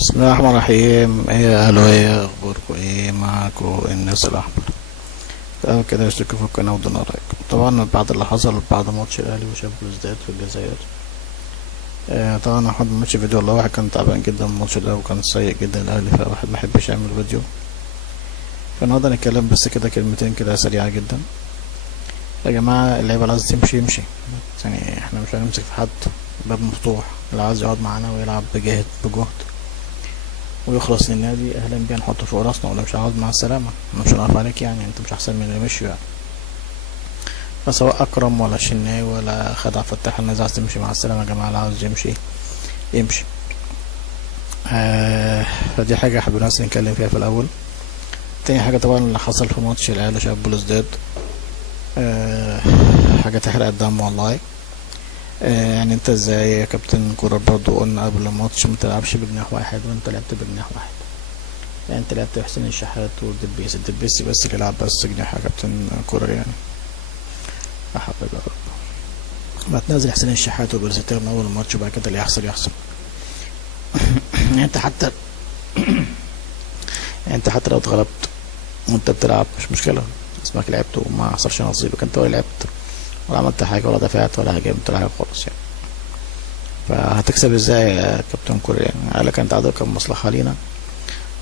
بسم الله الرحمن الرحيم. ايه يا اهلا، ايه اخباركم؟ ايه معاكم الناس الاحمر؟ تعالوا كده اشتركوا في القناه ودونا لايك. طبعا بعد اللي حصل بعد ماتش الاهلي وشباب بلوزداد في الجزائر، طبعا انا حابب ماتش فيديو. والله واحد كان تعبان جدا من الماتش ده وكان سيء جدا الاهلي، فواحد ما يحبش يعمل فيديو. فالنهارده نتكلم بس كده كلمتين كده سريعه جدا. يا جماعه اللعيبه لازم تمشي يمشي، يعني احنا مش هنمسك في حد، باب مفتوح. اللي عايز يقعد معانا ويلعب بجهد ويخلص للنادي اهلا بينا، نحطه فوق راسنا ولا مش هنقعد مع السلامه. انا مش هنقف عليك، يعني انت مش احسن من اللي مشي يعني. فسواء اكرم ولا شناوي ولا خدع فتح، الناس عايز تمشي مع السلامه. يا جماعه اللي عاوز يمشي يمشي. فدي حاجه حابين بس نتكلم فيها في الاول. تاني حاجه طبعا اللي حصل في ماتش الاهلي وشباب بلوزداد، حاجه تحرق الدم والله. يعني انت ازاي يا كابتن كورة؟ برضو قلنا قبل الماتش ما تلعبش بجناح واحد وانت لعبت بجناح واحد. يعني انت لعبت حسين الشحات والدبيسي بس اللي يلعب بس جناح يا كابتن كورة يعني. احب يا رب ما تنزل حسين الشحات وبرستير من اول الماتش وبعد كده اللي يحصل. يعني انت حتى يعني انت حتى لو اتغلبت وانت بتلعب مش مشكلة، اسمك لعبت وما حصلش نصيبك، انت ولا لعبت ولا عملت حاجة ولا دفعت ولا هاجمت ولا حاجة خالص يعني. فهتكسب ازاي يا كابتن كورة؟ يعني قالك انت عدو كان مصلحة لينا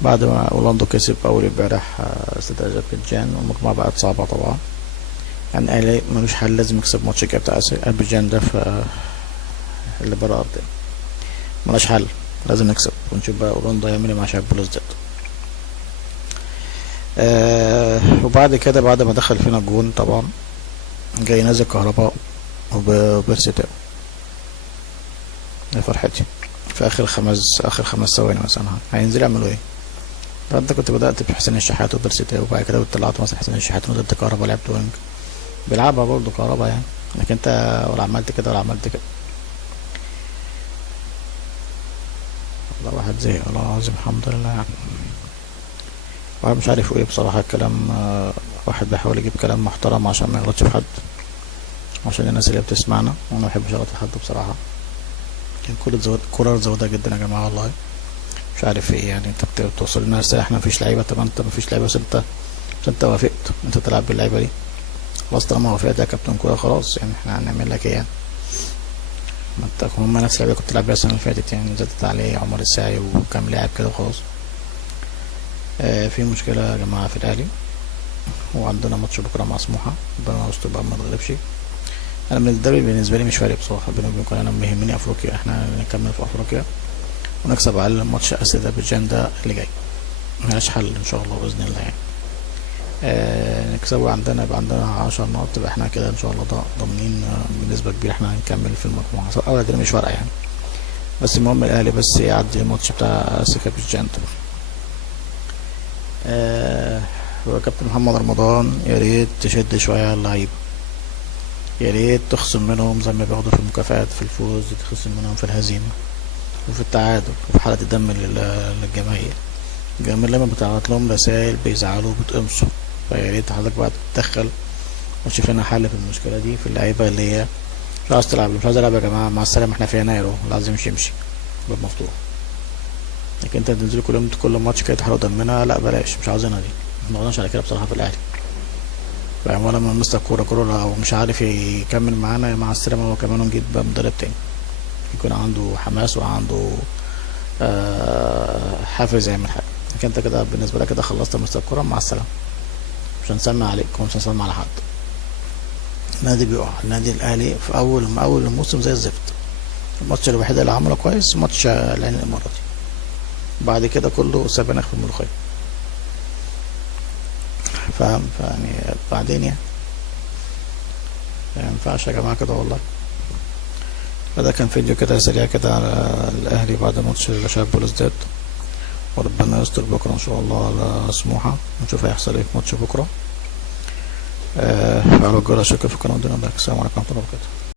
بعد ما اورلاندو كسب اول امبارح استاد اذربيجان، والمجموعة بقت صعبة طبعا. يعني الاهلي ملوش حل، لازم يكسب ماتش الجاي بتاع اذربيجان ده في اللي برا ارضنا، ملوش حل، لازم نكسب ونشوف بقى اورلاندو هيعمل ايه مع شباب بلوزداد. وبعد كده بعد ما دخل فينا الجون طبعا جاي نازل كهرباء وبيرسيتاو. يا فرحتي في اخر خمس ثواني مثلا هينزل يعملوا ايه؟ انت كنت بدأت بحسين الشحات وبيرسيتاو وبعد كده طلعت مثلا حسين الشحات ونزلت كهربا لعبت وينج، بيلعبها برضه كهربا يعني. لكن انت ولا عملت كده ولا عملت كده. والله واحد زي الله العظيم الحمد لله يعني. واحد مش عارف ايه بصراحة الكلام. واحد بيحاول يجيب كلام محترم عشان ما يغلطش في حد، عشان الناس اللي بتسمعنا، وانا ما بحبش اغلط في حد بصراحة. كورة زودها جدا يا جماعة والله. مش عارف ايه يعني، انت بتوصل لنا رسالة احنا مفيش لعيبة. طب انت مفيش لعيبة، بس انت وافقت انت تلعب باللعيبة دي. خلاص طالما وافقت يا كابتن كورة خلاص، يعني احنا هنعمل لك ايه يعني؟ ما انت هم نفس اللعيبة كنت تلعب السنة اللي فاتت، يعني نزلت عليه عمر الساعي وكام لاعب كده وخلاص. في مشكلة يا جماعة في الاهلي، وعندنا ماتش بكرة مع سموحة، ربنا يستر بقى ما نتغلبش. انا من الدوري بالنسبة لي مش فارق بصراحة بيني وبينكم، انا مهمني افريقيا، احنا نكمل في افريقيا ونكسب على ماتش اذربيجان ده اللي جاي، ملهاش حل ان شاء الله باذن الله يعني. نكسبه عندنا يبقى عندنا 10 نقط، تبقى احنا كده ان شاء الله ضامنين بنسبه كبيره احنا هنكمل في المجموعه. سواء اول مش فارقه يعني، بس المهم الاهلي بس يعدي الماتش بتاع اذربيجان ده. وكابتن محمد رمضان يا ريت تشد شويه على اللعيبه، يا ريت تخصم منهم زي ما بياخدوا في المكافآت في الفوز، تخصم منهم في الهزيمه وفي التعادل وفي حالة الدم للجماهير. الجماهير لما بتعرض لهم رسائل بيزعلوا وبتقمصوا، فيا ريت حضرتك بقى تتدخل وتشوف لنا حل في المشكلة دي في اللعيبة اللي هي مش عايز تلعب. مش عايز العب يا جماعة مع السلامة، احنا في يناير لازم يمشي باب مفتوح. لكن انت تنزل كل يوم كل ماتش كده تحرق دمنا، لا بلاش، مش عاوزينها دي. ما قلناش على كده بصراحة في الاهلي. فاهم؟ ولا لما مستر كورة او مش عارف يكمل معانا مع السلامة، هو كمان نجيب مدرب تاني يكون عنده حماس وعنده حافز يعمل حاجه. لكن انت كده بالنسبه لك كده خلصت مستوى الكوره، مع السلامه، مش هنسمع عليك ومش هنسمع على حد. النادي بيقع، النادي الاهلي في اول الموسم زي الزفت. الماتش الوحيد اللي عمله كويس ماتش العين الاماراتي، بعد كده كله سبانخ في الملوخيه. فاهم؟ يعني بعدين يعني ما ينفعش يا جماعه كده والله. فده كان فيديو كده سريع كده على الاهلي بعد ماتش شباب بلوزداد، وربنا يستر بكره ان شاء الله على سموحه، ونشوف هيحصل ايه في ماتش بكره. على الرجاله شكرا في القناه. السلام عليكم ورحمه الله وبركاته.